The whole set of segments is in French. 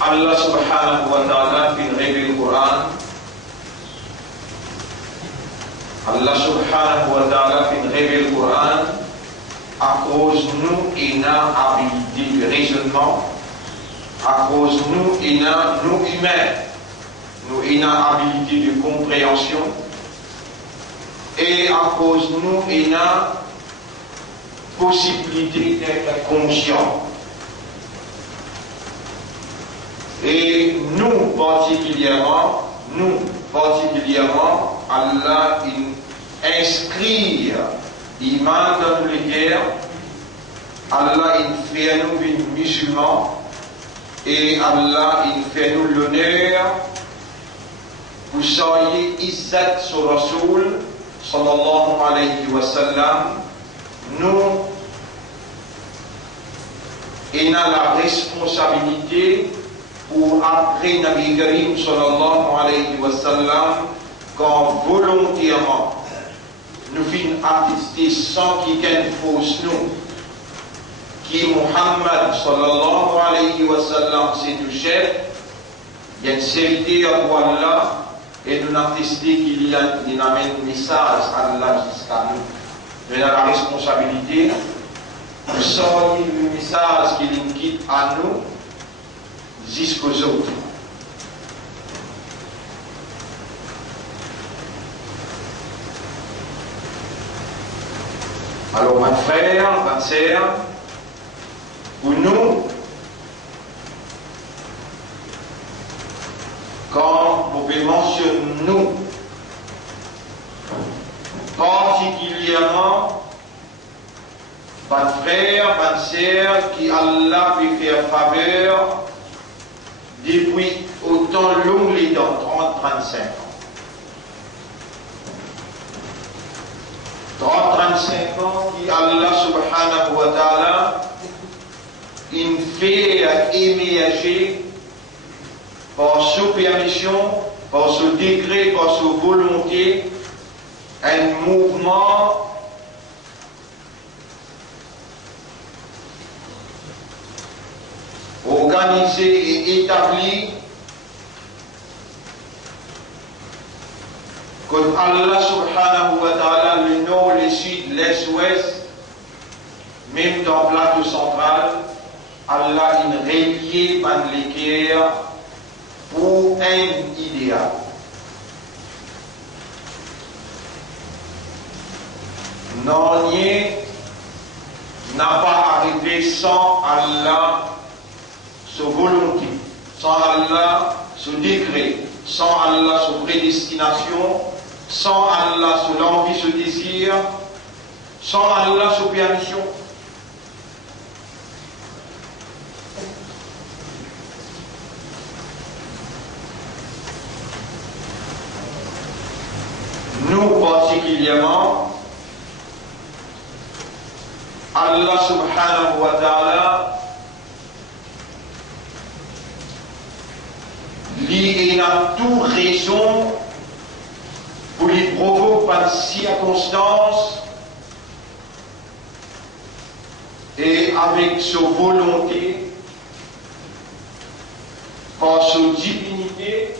Allah subhanahu wa ta'ala fin révèle le Coran. Allah subhanahu wa ta'ala fin révèle le Coran à cause nous et n'a habilité de raisonnement, à cause nous et n'a nous humains, nous et n'a habilité de compréhension, et à cause nous et n'a possibilité d'être conscient. Et nous particulièrement, Allah inscrit iman dans les guerres, Allah il fait nous des musulmans, et Allah il fait nous l'honneur pour soyez izzat sur Rasoul sallallahu alayhi wa sallam. Nous et a la responsabilité pour après Nabi Karim sallallahu alayhi wa sallam quand volontairement nous finissons attester sans qu'il y ait une fausse nous qui Muhammad sallallahu alayhi wa sallam c'est le chef, il y a une serviteur pour Allah et nous attester qu'il amène un message à Allah jusqu'à nous. Mais on a la responsabilité de sortir le message qu'il nous quitte à nous jusqu'aux autres. Alors, mes frères, mes sœurs, pour nous, quand vous pouvez mentionner nous, particulièrement, mes frères, mes sœurs, qui Allah peut faire faveur depuis autant long les temps, 30-35 ans. 30-35 ans, qui Allah subhanahu wa ta'ala, il fait émerger par sa permission, par ce décret, par sa volonté, un mouvement organisé et établi comme Allah subhanahu wa ta'ala, le nord, le sud, l'est, l'ouest, même dans le plateau central, Allah a relié l'équerre pour un idéal. Non, n'a pas arrivé sans Allah sa volonté, sans Allah sa décret, sans Allah sa prédestination, sans Allah sa l'envie, sa désir, sans Allah sa permission. Nous particulièrement, Allah subhanahu wa ta'ala il a toute raison pour lui provoquer par circonstances et avec sa volonté, par sa divinité,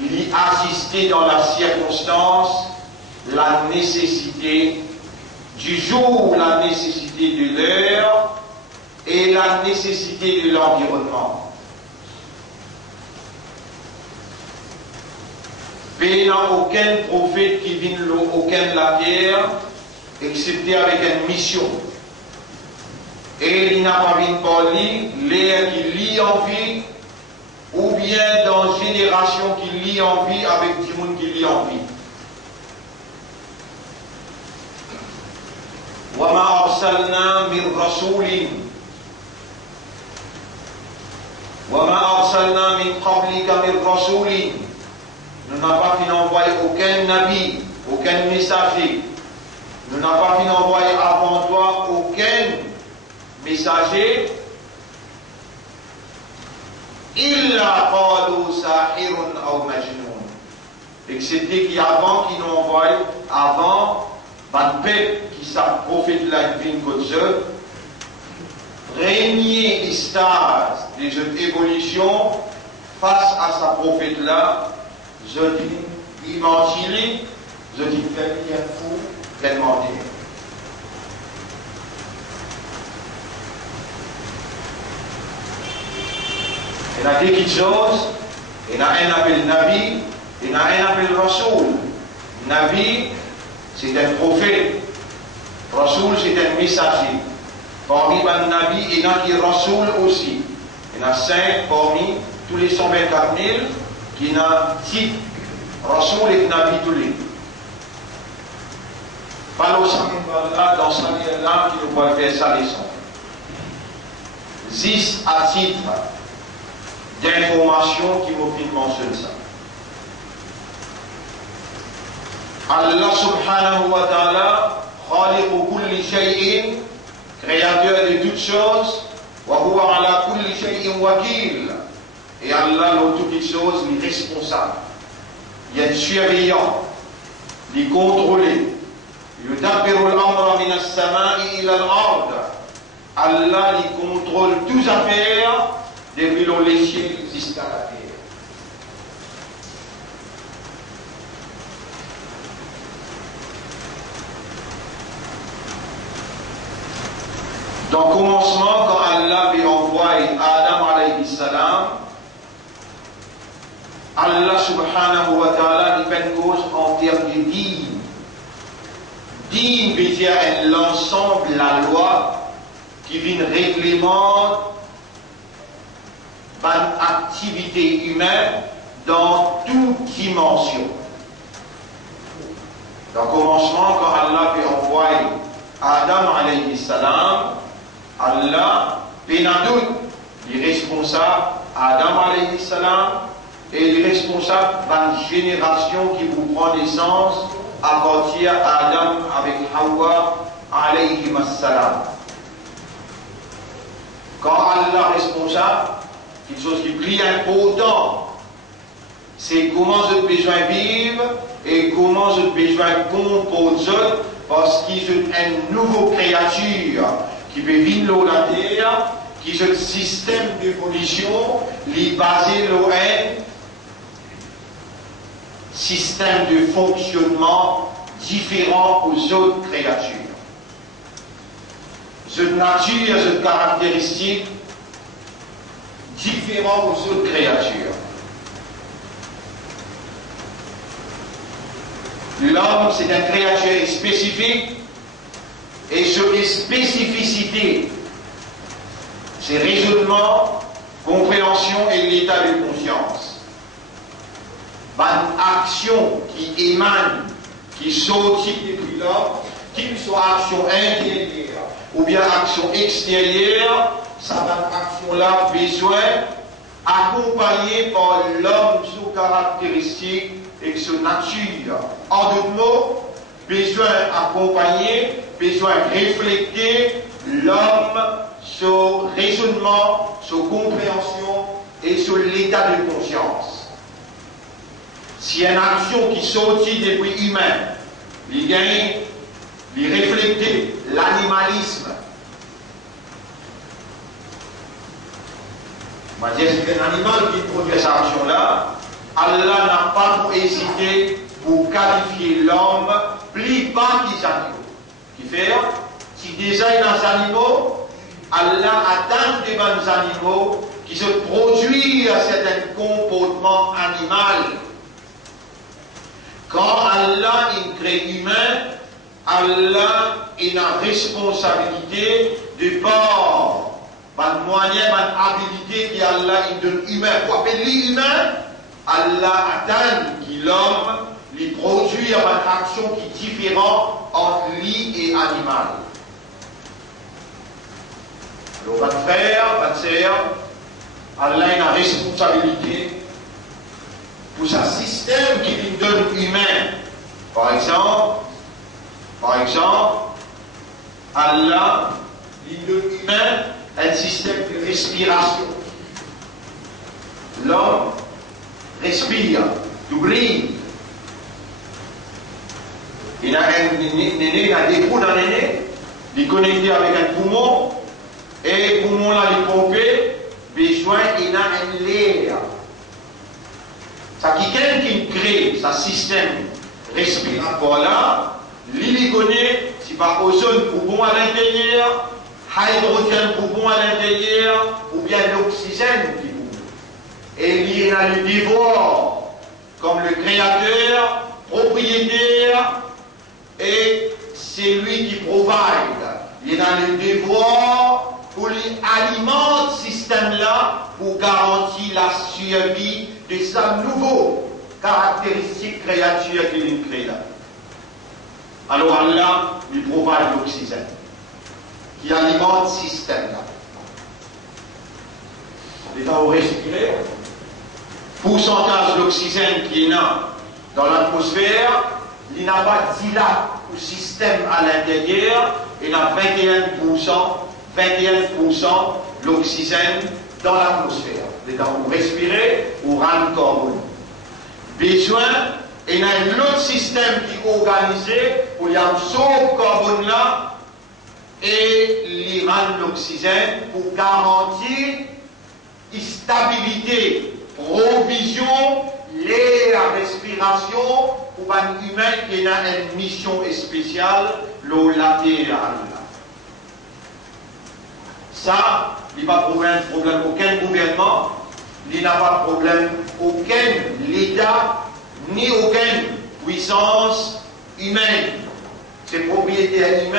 il a assisté dans la circonstance la nécessité du jour, la nécessité de l'heure et la nécessité de l'environnement. Il n'y a aucun prophète qui vient aucun de la terre, excepté avec une mission. Et il n'a pas vu parler, l'air qui lit en vie, ou bien dans une génération qui lit en vie avec du monde qui lit en vie. وَمَا أَرْسَلْنَا مِنْ رَسُولٍ وَمَا أَرْسَلْنَا مِنْ قَبْلِكَ مِنْ رَسُولٍ. Nous n'avons pas pu envoyer aucun nabi, aucun messager. Nous n'avons pas pu envoyer avant toi aucun messager. Illa qalu sahirun aw majnun. Excepté qu'il y a avant qui nous envoie, avant, le peuple qui s'est prophète la divine côté, premier stage de cette évolution face à sa prophète-là, je dis, imagine, je dis, quelqu'un fou, tellement dit. Il y a des petites choses, il y a un appel Nabi, il y a un appel Rasoul. Nabi, c'est un prophète. Rasoul, c'est un messager. Parmi les Nabi, il y en a qui Rasoul aussi. Il y en a 5 parmi tous les 124 000 qui ont type Rasoul et Nabi tous les. Pas dans sa là qui nous pourrait faire sa leçon. 10 à titre d'information qui m'ont mentionne ça. Allah subhanahu wa ta'ala, khaliqu kulli shay'in, créateur de toutes choses, wa huwa ala kulli shay'in wakil. Et Allah, dans toutes les choses, il est responsable. Il est surveillant, il est contrôlé. Yudabbiru al-amra min as-sama'i ila al-ard. Allah, il contrôle toutes affaires depuis les cieux jusqu'à la terre. Dans le commencement, quand Allah lui envoie Adam alayhi salam, Allah subhanahu wa ta'ala lui fait une cause en termes de dîme. Dîme veut dire l'ensemble, la loi, qui vient réglementer une activité humaine dans toute dimension. Dans le commencement, quand Allah lui envoie Adam alayhi salam, Allah, Benadout, il est responsable, Adam alayhi salam, et il est responsable d'une génération qui vous prend naissance à partir d'Adam avec Hawa alayhi salam. Quand Allah est responsable, quelque chose qui est plus important, c'est comment je besoin vivre et comment je besoin composer parce qu'il y a une nouvelle créature qui peut venir dans la terre, qui est un système d'évolution, qui est basé sur un système de fonctionnement différent aux autres créatures. Cette nature, cette caractéristique différente aux autres créatures. L'homme, c'est une créature spécifique et sur les spécificités, c'est raisonnement, compréhension et l'état de conscience. Une action qui émane, qui saute depuis l'homme, qu'il soit action intérieure ou bien action extérieure, ça va être action-là besoin accompagnée par l'homme sous caractéristique et son nature. En d'autres mots, besoin accompagner, besoin refléter l'homme sur raisonnement, sur compréhension et sur l'état de conscience. Si une action qui sortit depuis humain, il gagne, il refléter l'animalisme. On va dire que c'est un animal qui produit cette action-là. Allah n'a pas hésité pour qualifier l'homme plus bas qu'ils animaux. Qui fait, si déjà il y a des animaux, Allah atteint des bons animaux qui se produisent à certains comportements animaux. Quand Allah crée humain, Allah a une responsabilité de par un moyen, une habilité que Allah donne humain. Pour appeler l'humain, Allah attend que l'homme lui produit une action qui est différente entre lui et animal. Alors, votre frère, votre sœur, Allah a une responsabilité pour ce système qui lui donne humain. Par exemple, Allah lui donne humain un système de respiration. L'homme respire, d'oubli. Il a un néné, il a des trous dans le nez, il est connecté avec un poumon, Et pour moi, là, les pompiers, besoin il a un l'air. Ça qui crée ce système respiratoire là, il connaît, si pas ozone pour bon à l'intérieur, hydrogène pour bon à l'intérieur, ou bien l'oxygène qui bouge. Et il y a le devoir, comme le créateur, propriétaire, et c'est lui qui provide. Il y a le devoir pour lui alimenter ce système-là pour garantir la survie de sa nouvelle caractéristique créature qu'il crée là. Alors Allah lui provide l'oxygène qui alimente ce système-là. Les temps où respirer, pourcentage d'oxygène qui est là dans l'atmosphère, il n'a pas 10 là au système à l'intérieur, il a 21% l'oxygène dans l'atmosphère. Les temps où respirer, ou rendre carbone. Besoin, il y a un autre système qui est organisé pour y absorber le carbone là et lui rendre l'oxygène pour garantir une stabilité, provision, l'air, respiration pour un humain qui a une mission spéciale, l'eau latérale. Ça, il n'y a pas de problème aucun gouvernement, il n'y a pas de problème aucun État, ni aucune puissance humaine. C'est propriétaire humain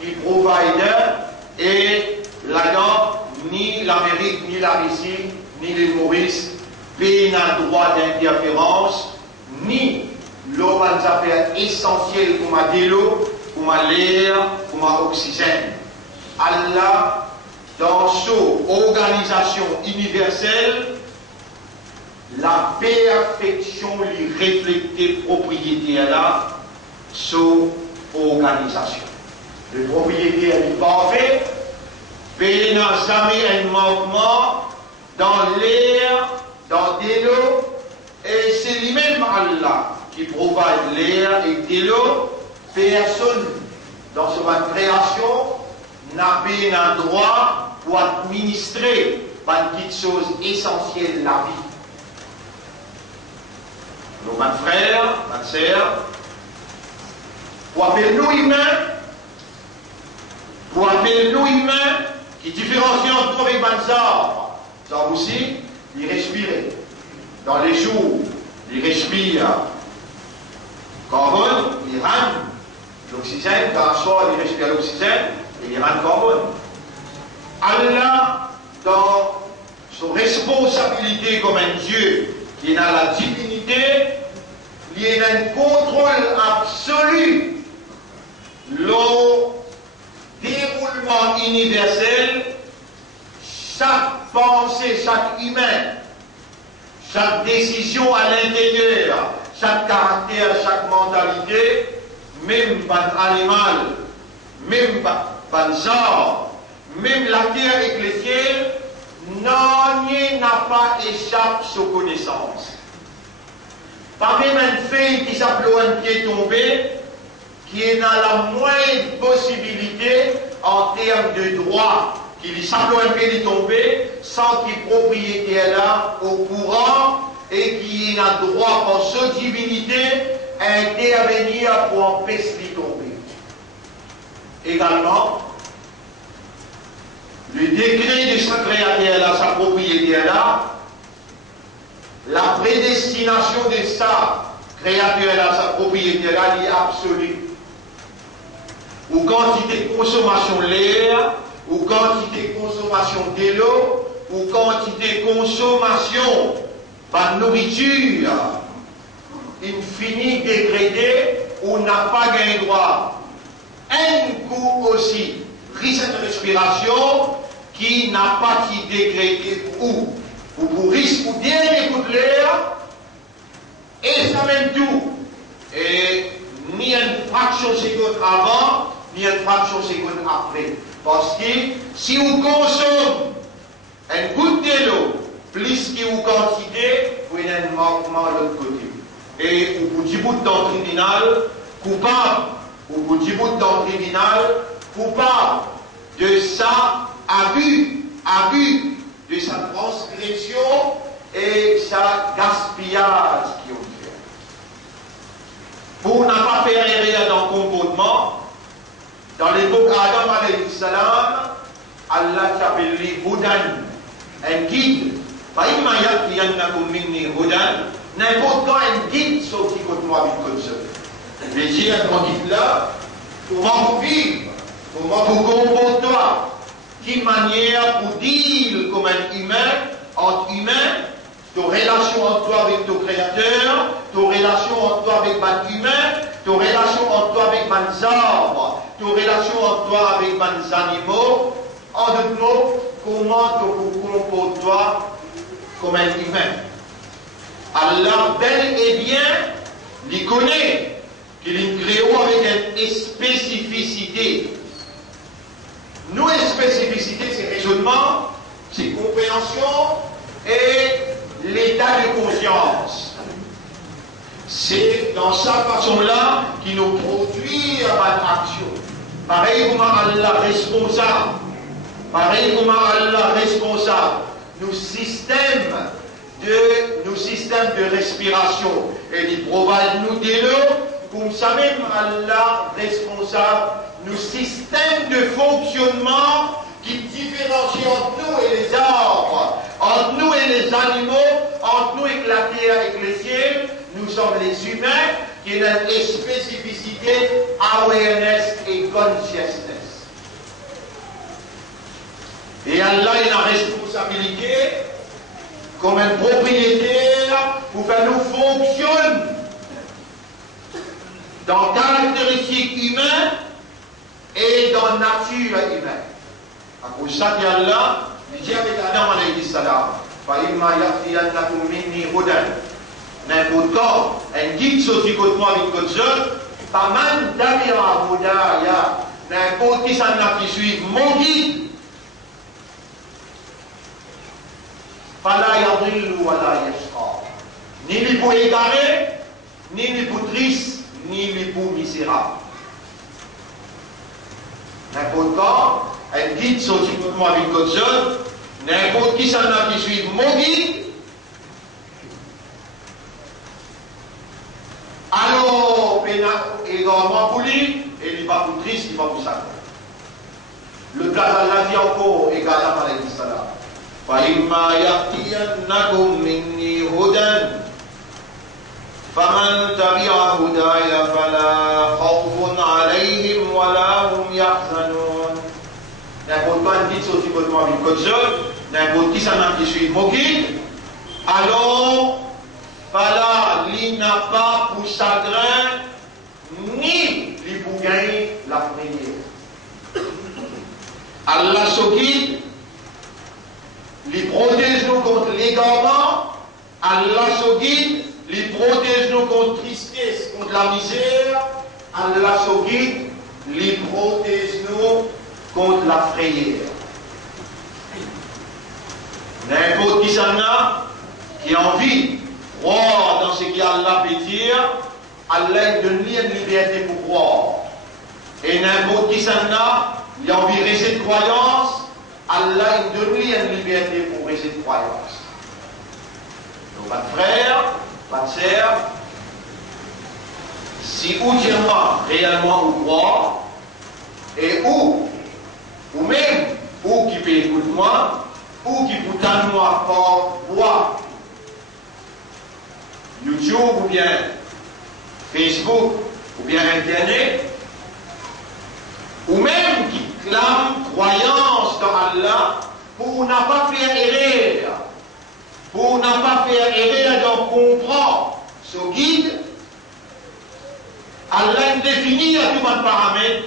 qui provider et là-dedans, ni l'Amérique, ni la Russie, ni les Maurice pays n'a droit d'interférence, ni l'eau va nous affaires essentielles pour ma l'eau, pour ma l'air, pour ma oxygène. Allah, dans son organisation universelle, la perfection lui reflétée propriétaire là, son organisation. Le propriétaire est parfait, pays n'a jamais un manquement dans l'air, dans de l'eau, et c'est lui-même Allah qui provide l'air et de l'eau. Personne dans cette création n'a pas droit pour administrer une petite chose essentielle la vie. Donc, mes frères, mes sœurs, pour appeler nous humains, qui différencie entre nous avec Bansar, ça aussi, il respire. Dans les jours, il respire carbone, il rend l'oxygène, dans le soir, il respire l'oxygène, et il rend carbone. Allah, dans son responsabilité comme un Dieu, qui a la divinité, il y a un contrôle absolu le déroulement universel, chaque pensée, chaque humain, chaque décision à l'intérieur, chaque caractère, chaque mentalité, même pas animal, même pas genre, même la terre et le ciel, n'a pas échappé sous connaissance. Pas même un fait qui s'appelle un pied tombé, qui est dans la moindre possibilité en termes de droit, qu'il s'appelle un pied tombé, sans qu'il propriétaire là au courant et qui a droit par sa divinité à intervenir pour empêcher de tomber. Également, le décret de sa créateur là, sa propriétaire là, la prédestination de sa créateur là, sa propriétaire là, est absolue. Ou quantité de consommation de l'air, ou quantité de consommation de l'eau, ou quantité de consommation de nourriture, infinie décrétée, on n'a pas gagné droit. Un coup aussi, risque de respiration, qui n'a pas été décrété ou pour risque ou dernier coup de l'air, et ça même tout. Et ni une fraction de seconde avant, ni une fraction de seconde après. Parce que si vous consommez une goutte de l'eau, plus que vous quantité, vous avez un manquement de l'autre côté. Et vous dites dans le tribunal, coupable, ou vous dites dans le tribunal, coupable de ça, abus de sa transgression et sa gaspillage qui ont fait. Pour ne pas faire erreur dans le comportement, dans l'époque Adam alayhi salam, Allah t'appelait Hudan, un guide. N'importe quand un guide sauf qui compte moi comme ça. Mais j'ai un guide là, comment vous vivre, comment vous comporter, quelle manière pour dire comme un humain, entre humains, ta relation entre toi avec ton créateur, ta relation entre toi avec ton humain, ta relation entre toi avec les arbres, ta relation entre toi avec les animaux. En d'autres mots, comment tu comportes toi comme un humain. Allah, bel et bien, il connaît qu'il est créé avec une spécificité. Nous, une spécificité, c'est raisonnement, c'est compréhension et l'état de conscience. C'est dans sa façon-là qu'il nous produit notre action. Pareil comme Allah responsable. Pareil comme Allah responsable. Nos systèmes de respiration. Et il provide nous de l'eau. Comme ça même Allah responsable. Nos systèmes de fonctionnement qui différencient entre nous et les arbres, entre nous et les animaux, entre nous et la terre et le ciel. Nous sommes les humains qui ont une spécificité, awareness et consciousness. Et Allah a la responsabilité comme un propriétaire pour faire nous fonctionner dans caractéristiques humaines et dans nature humaine. À cause de ça qu'Allah dit avec Adam alayhi salam, فَإِمَّا يَأْتِيَنَّكُم مِّنِّي هُدًى. N'importe quand, un guide sorti contre moi avec votre jeune, فَمَنْ تَبِعَ هُدَايَ. N'importe qui s'en a qui suit mon guide. فَلَا يَضِلُّ وَلَا يَشْقَى. Ni les pour égarés, ni les pour tristes, ni les pour misérables. N'importe quand, un guide sorti contre moi avec votre jeune, n'importe qui s'en a qui suit mon guide, alors, également pour lui, et il va pour triste, il va pour ça. Le cas d'Allah dit encore, également alayhi salam. فَإِمَّا يَأْتِيَنَّكُم مِّنِّي هُدًى فَمَن تَبِعَ هُدَايَ فَلَا خَوْفٌ عَلَيْهِمْ وَلَا هُمْ يَحْزَنُونَ. N'importe quoi dit sorti contre moi avec votre jeune, n'importe qui s'en a qui suit mon guide, alors, voilà, il n'a pas pour chagrin, ni pour gagner la prière. Allah se guide, il protège nous contre l'égarement, Allah se guide, il protège nous contre tristesse, contre la misère, Allah se guide, il protège nous contre la frayeur. N'importe qui s'en a, qui a envie, croire dans ce qu'Allah peut dire, Allah donne lui une liberté pour croire. Et n'importe qui s'en a, il a envie de rester de croyance, Allah donne lui une liberté pour rester de croyance. Donc, votre frère, votre sœur, si ou tiens-moi réellement ou croire, et ou même, ou qui peut écouter moi, ou qui peut tendre moi par voix, YouTube ou bien Facebook ou bien Internet, ou même qui clame croyance dans Allah pour ne pas faire erreur, pour ne pas faire erreur dans comprendre ce guide, Allah définit à tout le paramètre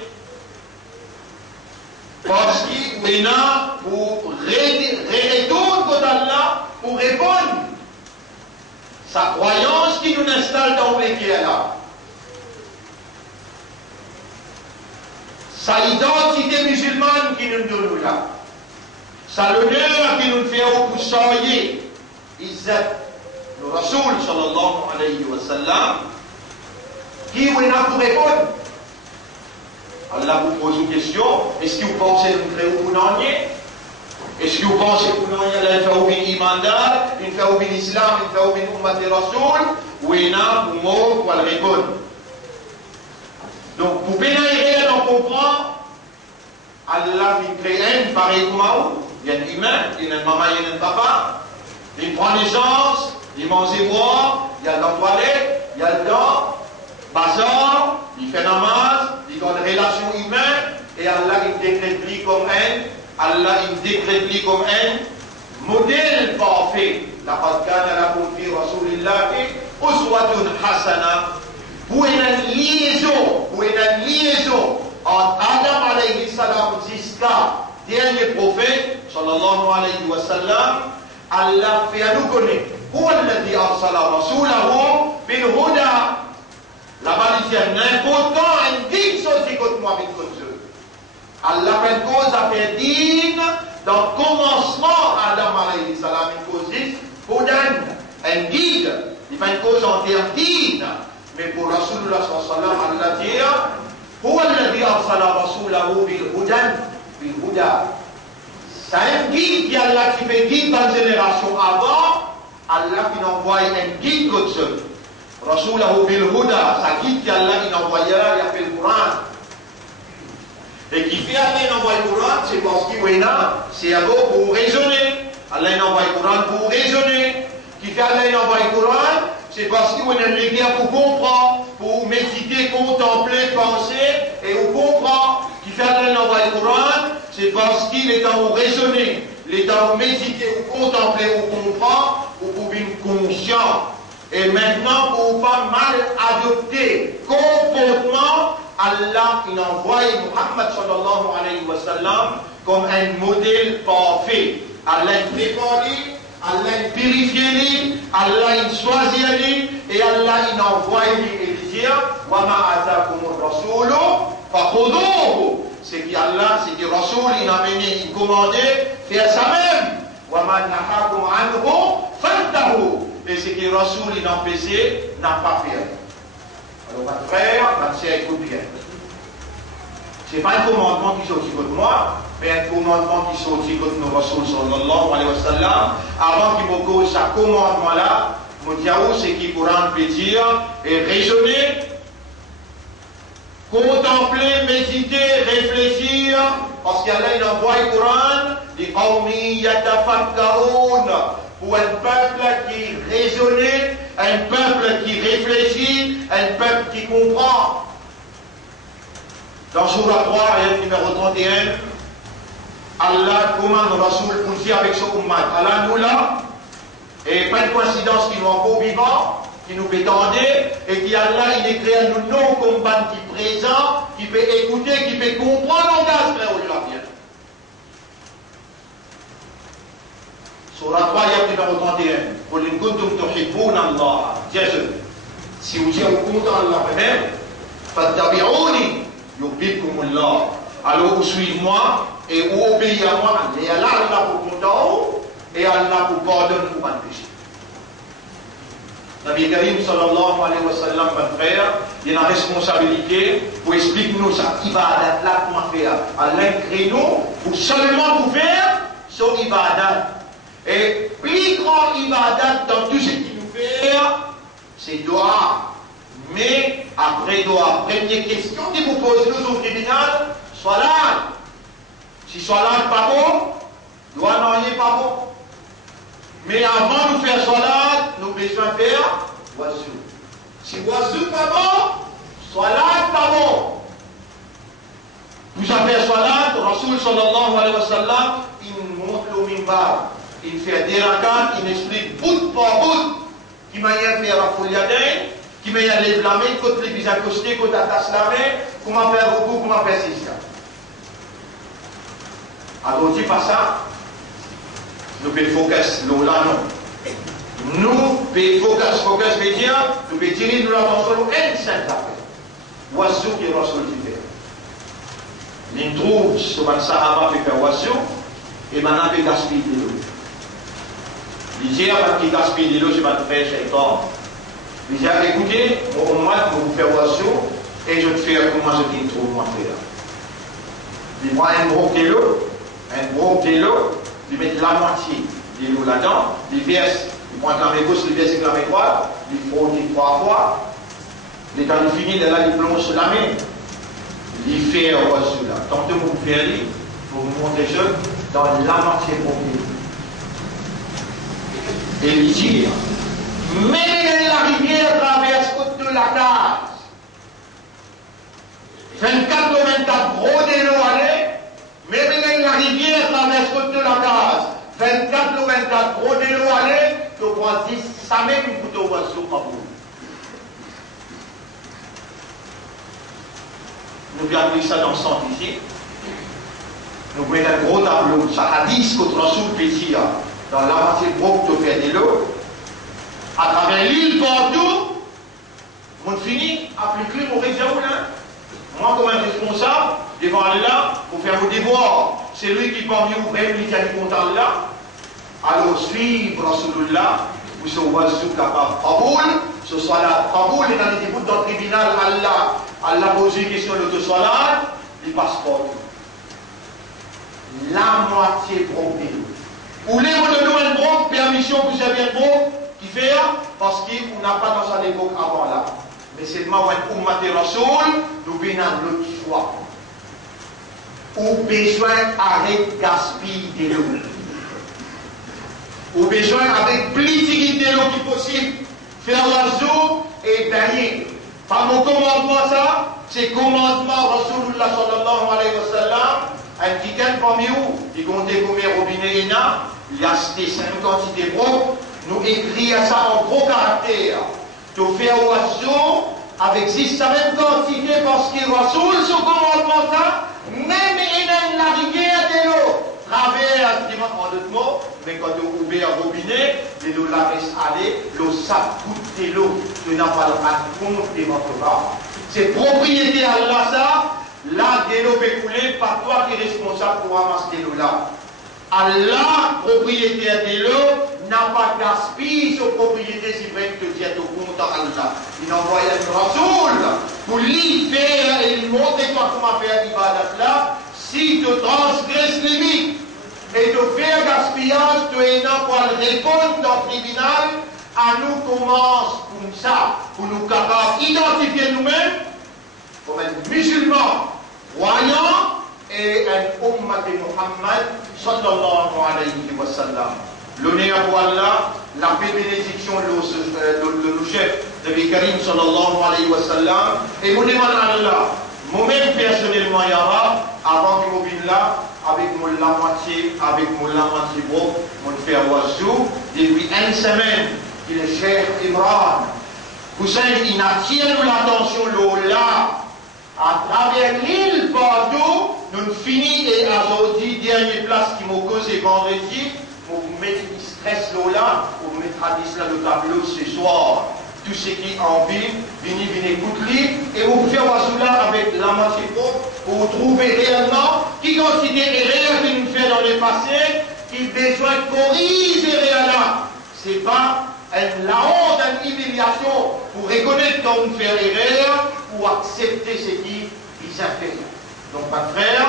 parce qu'il est là pour retourner d'Allah pour répondre sa croyance qui nous installe dans le qui est là. Sa identité musulmane qui nous donne là. Sa l'honneur qui nous fait pour soyer. Izzat, le Rasoul sallallahu alayhi wa sallam, qui est là pour répondre. Allah vous pose une question, est-ce que vous pensez que vous créez ou non? Est-ce que vous pensez que nous avons une imandat, une fait un islam, une fait une ummat de rasoul, ou une âme, ou mot, ou al répondre? Donc, pour pénétrer, on comprend, Allah il crée un pareil comme vous, il y a un humain, il y a une maman, il y a un papa, il prend naissance, il mange et boit, il y a dans la toilette, il y a dedans, bazar, il fait namaz, il a une relation humaine, et Allah il décrète lui comme un modèle parfait. لقد كان لكم في رسول الله أسوة حسنة. Pour une liaison entre Adam alayhi salam jusqu'à dernier prophète sallallahu alayhi wa sallam, Allah fait à nous connaître. هو الذي أرسل رسوله بالهدى. Là-bas, il dit n'importe quand, une chose écoute-moi, Allah fait une cause à faire digne dans le commencement Adam alayhi salam, une cause dit Hudan, un guide, il fait une cause en termes digne. Mais pour Rasulullah sallallahu alayhi wa sallam, Allah dit هو الذي أرسل رسوله بالهدى. C'est un guide qui Allah qui fait guide dans la génération avant, Allah qui envoie un guide comme ça. Rasulahu bil huda, ça guide qui Allah qui envoie, il a fait le Coran. Et qui fait Allah envoie le Coran, c'est parce qu'il c'est à vous pour raisonner. Allah envoie le Coran pour raisonner. Qui fait Allah envoie le Coran, c'est parce qu'il y a une lumière pour comprendre, pour méditer, contempler, penser, et vous comprendre. Qui fait Allah envoie le Coran, c'est parce qu'il est en vous raisonner. Il est en vous méditer, vous contempler, vous comprendre, vous pouvez être conscient. Et maintenant, pour ne pas mal adopter comportement, Allah il envoie Muhammad sallallahu alayhi wa sallam comme un modèle parfait. Allah il prépare, Allah il purifie, Allah il choisit, et Allah il envoie et il dit wa ma atakumur rasulu fakhuduhu. C'est qu'Allah, c'est que Rasoul il a venu, il commandait faire ça même. Wa ma nahakum anhu fantahu. Et ce que Rasoul il a empêché, n'a pas fait. Alors, ma frère, ma sœur, écoute bien. Ce n'est pas un commandement qui sortit contre moi, mais un commandement qui sortit contre nos Rasoul sallallahu alayhi wa sallam. Avant qu'il me cause ce commandement-là, je me dis c'est qu'il Coran peut dire et raisonner, contempler, méditer, réfléchir, parce qu'Allah il envoie le Coran, les qawmi yatafakkarun. Pour un peuple qui raisonne, un peuple qui réfléchit, un peuple qui comprend. Dans Surah 3, ayat numéro 31, Allah commande Rasoul pour dire avec son ummat. Allah nous l'a, et pas de coïncidence qui nous encore vivants, qui nous fait tendre, et qui Allah il est créé à nous non comme ban qui présent, qui peut écouter, qui peut comprendre le langage, frère, aujourd'hui. Surah 3, ayat numéro 31. Qul in kuntum tuhibbuna Allah. Jésus. Si vous dites au compte Allah même, fattabi'uni yuhibbukumullah. Alors vous suivez moi et vous obéissez à moi. Et Allah pour content et Allah pour pardonner pour un péché. Nabi Karim sallallahu alayhi wa sallam, mon frère, il a une responsabilité pour expliquer nous ça. Ibadat là comment faire. Allah crée nous pour seulement pour faire son ibadat. Et plus grand ibadat dans tout ce qu'il nous fait, c'est doa. Mais après doa, première question que vous posez nous au tribunal, salat. Si salat pas bon, doa non est pas bon. Mais avant de faire salat, nous besoin faire wazou. Si wazou pas bon, salat pas bon. Vous avez fait salat, Rasoul sallallahu alayhi wa sallam, il monte le minbar. Il fait des rakats, il explique bout par bout, qui m'a fait faire la folie, qui m'a levé la main, côté les visages accostés, côté attache la main, comment faire recours, comment faire ça. Alors, tu fais ça, nous pouvons focus, nous là non. Nous pouvons focus veut dire, nous pouvons tirer nous l'attention sur un seul affaire. Voici qui est Rasoul qui fait. L'intro, sur le Sahaba, fait faire voici, et maintenant, il fait gaspiller de l'eau. Il dit, qui gaspille de l'eau, je vais te faire shaitan. Il dit, écoutez, moi, je vais vous faire voici, et je te fais comment je t'intro, moi, faire. Dis-moi un gros de l'eau, ils mettent la moitié de l'eau là-dedans, ils versent, ils prennent la main gauche, ils versent la main droite, ils frottent 3 fois, les temps de finir, là, ils plongent sur la main, ils font un oiseau là. Tantôt vous faire pour vous montrer jeune, dans la moitié profonde. Et il dit, même la rivière traverse côte de la case. 24 ou 24 gros de l'eau aller, même la rivière traverse côte de la case. 24 ou 24 gros de l'eau aller, tu prends 10, ça même pour te voir sur ma boule. Nous avons ça dans le centre ici. Nous mettons un gros tableau, ça a 10 contre un sous-petit dans la moitié groupe de faire de l'eau. À travers l'île partout, on finit à appliquer mon réseau là. Moi, comme un responsable, devant aller là, pour faire vos devoirs. C'est lui qui parmi vous, même les amis comptables là. Alors, suivre celui-là, vous serez sous capable. Kaboul, ce soit là. Kaboul est dans les débuts dans le tribunal, Allah pose une question de ce soit là, il passe pas. La moitié promptée. Ou les mots de nous un groupe, permission pour servir un groupe, qui fait, parce qu'on n'a pas dans sa époque avant là. Mais c'est le moment où on m'a Rasoul, nous venons l'autre choix. Ou besoin d'arrêter de gaspiller de l'eau. Ou besoin avec plus de l'eau qui possible, faire l'oiseau et baigner. Par mon commandement, ça, c'est commandement Rasulullah sallallahu alayhi wa sallam. Un petit parmi vous, qui comptait combien robinet il y a acheté 5 quantités propres, nous écrit à ça en gros caractère. Tu fais oiseau avec 6 la même quantité parce qu'il Rasoul, ce commandement ça, même il la rivière de l'eau. Traverse, en d'autres mots, mais quand tu ouvres un robinet, l'eau la laisse aller, l'eau ça coûte de l'eau. Tu n'as pas le compte de votre part. C'est propriété à Allah ça. Là, de l'eau peut couler, pas toi qui es responsable pour ramasser de l'eau là. Allah, propriétaire de l'eau, n'a pas gaspillé sa propriété si vrai que tu es au compte à Allah. Il envoie un Rasoul pour lui faire et lui montrer comment faire l'ibadat là. Si tu transgresses les limites et tu fais un gaspillage, tu es là pour répondre dans le tribunal. À nous commence comme ça, pour nous capables d'identifier nous-mêmes comme un musulman croyant et un ummat de Muhammad sallallahu alayhi wa sallam. L'honneur pour Allah, la paix bénédiction le chef de Karim sallallahu alayhi wa sallam. Et vous demandez à Allah, moi-même personnellement, Yara, avant que vous veniez là, avec la moitié beau, mon frère Ouazzou, depuis 1 semaine, il est cher Imran. Vous savez, il attire l'attention là. À travers l'île partout, nous finissons et aujourd'hui, dernière place qui m'a causé vendredi, pour vous mettre du stress là, pour vous mettre à le tableau ce soir. Tout ce qui en envie, venez écouter et vous faire là avec la moitié pour vous trouver réellement qui considère l'erreur que nous faisons dans le passé, qui besoin de corriger réellement. Ce n'est pas la honte, une humiliation pour reconnaître quand on fait l'erreur ou accepter ce qui est fait. Donc, pas de frère,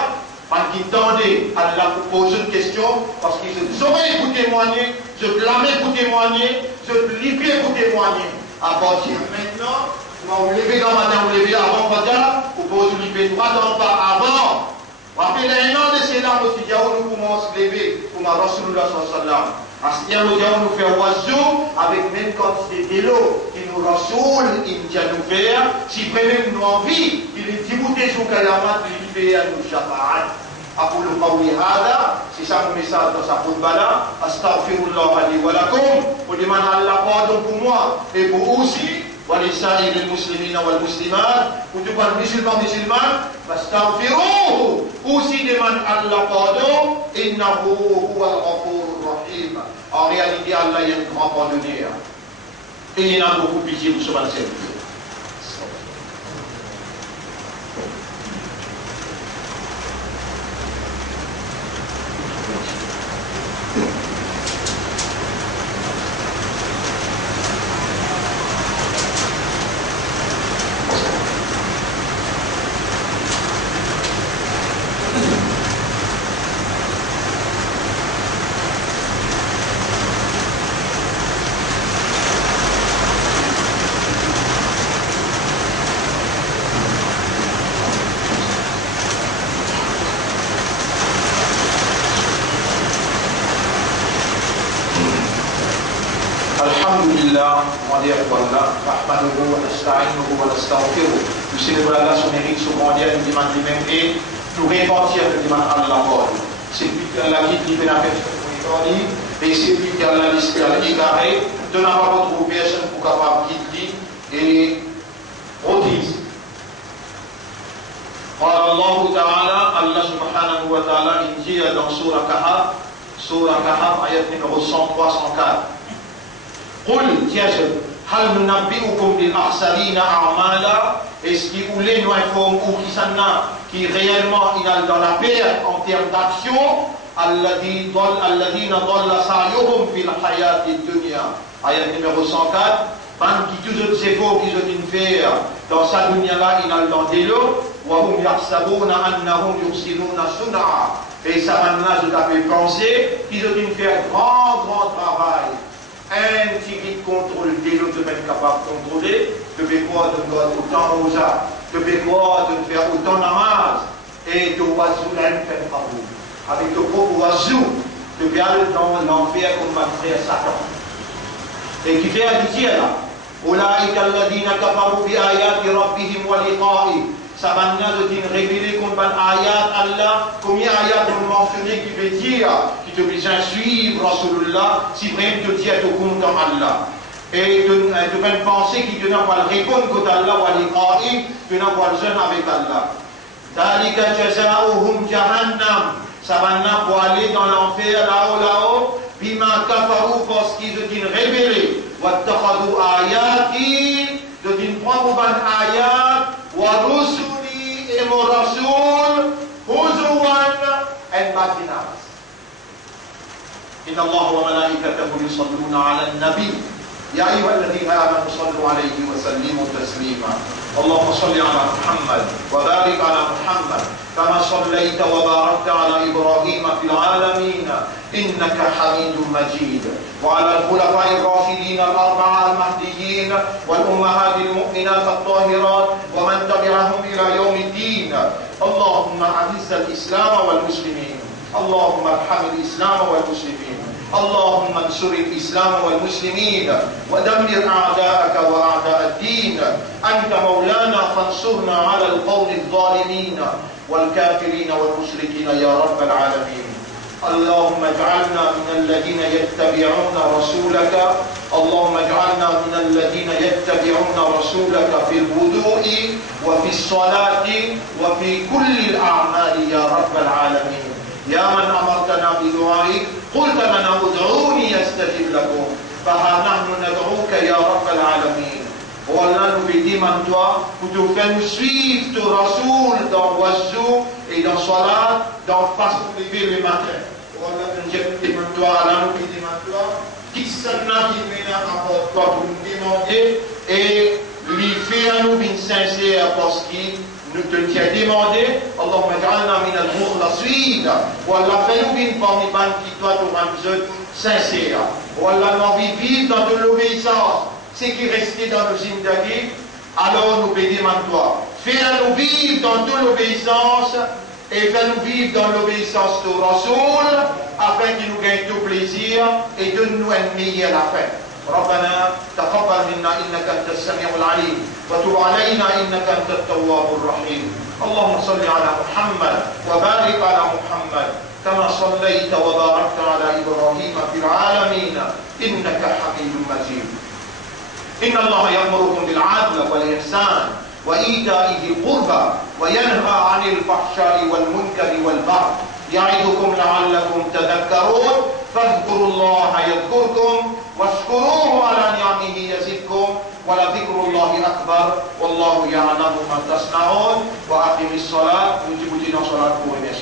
pas qui tendait à la poser une question, parce qu'ils se sauraient pour témoigner, se clamaient pour témoigner, se livraient pour témoigner. À partir de maintenant, vous levez dans le matin, vous levez avant matin, vous posez vous lever 3 ans par avant. Vous rappelez un an de ces dames aussi, nous commençons à se lever pour ma Rasulullah sallallahu. À ce temps, nous faisons oiseau avec même quantité de l'eau qui nous Rasoul, il nous nous faire. Si vraiment nous envie, il est démouté sur Kalamat, il fait à nous Shafa'at. أقول قولي هذا سيسام مثال تصحب بلا أستغفر الله لي ولكم ولمن على pardon pour moi et pour aussi ولسائر المسلمين والمسلمات وتبقى المسلمان فاستغفروه aussi demande Allah pardon إنه هو الغفور الرحيم. En réalité Allah est un grand pardonneur et il a beaucoup pitié pour ce mal service. Alhamdulillah, on dit Allah, Rahmanuhu, wa nasta'inuhu, wa nastaghfiruh. Nous célébrons Allah son mérite, son mondial, nous demandons lui-même et nous répentir, nous demandons Allah. C'est lui qui a la vie, qui a fait et c'est lui qui a la liste, qui a l'égaré, de n'avoir pas retrouvé personne pour capable de dire et redire. قال الله تعالى الله سبحانه وتعالى il dit dans Surah Kahf ayat numéro 103-104 قل tiens هل ننبئكم بالأخسرين أعمالا est-ce qu'il voulait nous informer ou qui réellement il est dans la perte en termes d'action الذين ضل سعيهم في الحياة الدنيا ayat numéro 104 qui tous autres efforts qu'ils ont fait dans sa dunya là, il a dans des lots, وهم يحسبون أنهم يحسنون صنعا. Et ça maintenant, je t'avais pensé qu'ils ont fait un grand travail. Un petit contrôle des lots de même capable de contrôler, de quoi de faire autant rosa, de quoi de faire autant namaz, et de oiseau là, faire travaux. Avec le propre oiseau, de bien dans l'enfer comme ma frère Satan. Et qui fait dire là. أولئك الذين كفروا بآيات ربهم ولقائه. Ça va nous révéler combien d'ayats Allah, combien d'ayats on mentionné qui veut dire, qui te oblige à suivre Rasulullah, si vraiment te dire au compte Allah. Et de même penser qui te n'a pas le répondre contre Allah wa liqa'i, tu n'as pas le jeûne avec Allah. Dalika jazaohum jahannam. Ça va nous pour aller dans l'enfer là-haut, bima kafaru parce qu'ils ont révélé. واتخذوا آياتي دين قوما آيات ورسلي ورسول هزوا المدينة إن الله وملائكته يصلون على النبي يا أيها الذين آمنوا صلوا عليه وسلموا تسليما اللهم صل على محمد وبارك على محمد كما صليت وباركت على إبراهيم في العالمين إنك حميد مجيد وعلى الخلفاء الراشدين الأربعة المهديين والأمهات المؤمنات الطاهرات ومن تبعهم إلى يوم الدين اللهم أعز الإسلام والمسلمين اللهم ارحم الإسلام والمسلمين اللهم انصر الإسلام والمسلمين ودمر أعداءك وأعداء الدين أنت مولانا فانصرنا على القوم الظالمين والكافرين والمشركين يا رب العالمين اللهم اجعلنا من الذين يتبعون رسولك اللهم اجعلنا من الذين يتبعون رسولك في الوضوء وفي الصلاة وفي كل الأعمال يا رب العالمين يا من أمرتنا بدعائك قلت لنا ادعوني استجب لكم فها نحن ندعوك يا رب العالمين voilà nous bédis toi pour te faire nous suivre ton Rasoul dans Wazou et dans Salat dans façon de lever le matin voilà nous bédis toi là nous bédis toi qui s'en a qui vient à toi pour nous demander et lui faire nous bien sincère parce qu'il nous te tient demandé Allahumma ja'alna min al-mukhlasin voilà fais-nous bien parmi les qui doit te rendre sincère voilà nous vivre dans de l'obéissance ce qui restait dans nos zindagi, alors nous bénissons toi. Fais-nous vivre dans toute l'obéissance et fais-nous vivre dans l'obéissance de Rasoul afin qu'il nous gagne tout plaisir et donne-nous un meilleur la fin. ربنا تقبل منا إنك أنت السميع العليم وتب علينا إنك أنت التواب الرحيم اللهم صل على محمد وبارك على محمد كما صليت وباركت على إبراهيم في العالمين إنك حميد مجيد إن الله يأمركم بالعدل والإحسان وإيتاء ذي القربى وينهى عن الفحشاء والمنكر والبغي يعظكم لعلكم تذكرون فاذكروا الله يذكركم واشكروه على نعمه يزدكم ولذكر الله أكبر والله يعلم ما تصنعون وأقم الصلاة وجبتنا صلاة قوم يا